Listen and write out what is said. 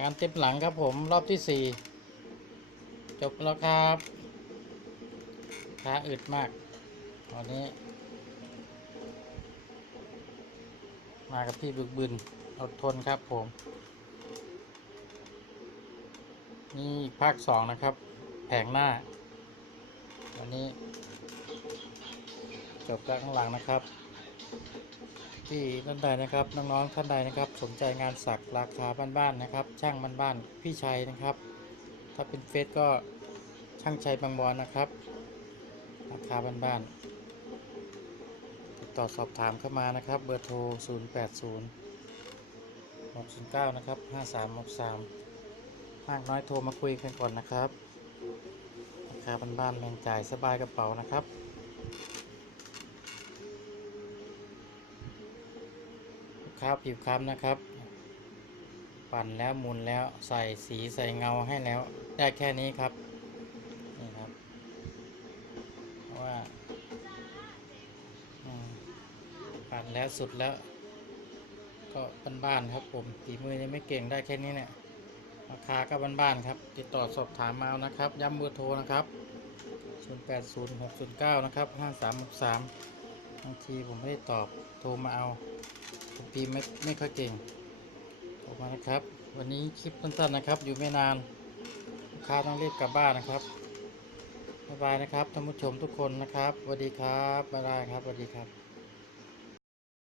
การเต็มหลังครับผมรอบที่สี่จบแล้วครับค้าอึดมากตอนนี้ มากับพี่บึกบึนอดทนครับผม นี่ภาคสองนะครับ แผงหน้าวันนี้ จบแล้วข้างหลังนะครับ ที่ท่านใดนะครับน้องๆท่านใดนะครับ สนใจงานสักราคาบ้านๆนะครับ ช่างบ้านๆพี่ชัยนะครับ ถ้าเป็นเฟซก็ช่างชัยบางบอนนะครับ ราคาบ้านๆติดต่อสอบถามเข้ามานะครับ เบอร์โทร 0 8 0 6 0 9 นะครับ 53 63มากน้อยโทรมาคุยกันก่อนนะครับราคาบ้านๆแรงจ่ายสบายกระเป๋านะครับ ลูกค้าผิวค้ำนะครับ ปั่นแล้วหมุนแล้วใส่สีใส่เงาให้แล้ว ได้แค่นี้ครับนี่ครับเพราะว่าปั่นแล้วสุดแล้ว ก็บ้านๆครับผมฝีมือยังไม่เก่งได้แค่นี้เนี่ยราคาก็บ้านๆครับ ติดต่อสอบถามมาเอานะครับ ย้ำเบอร์โทรนะครับ080609นะครับ5363บางทีผมไม่ได้ตอบโทรมาเอา ผมพิมพ์ไม่ไม่ค่อยเก่ง ออกมานะครับ วันนี้คลิปสั้นๆนะครับ อยู่ไม่นานลูกค้าต้องรีบกลับบ้านนะครับบ๊ายบายนะครับท่านผู้ชมทุกคนนะครับสวัสดีครับบ๊ายบายครับสวัสดีครับ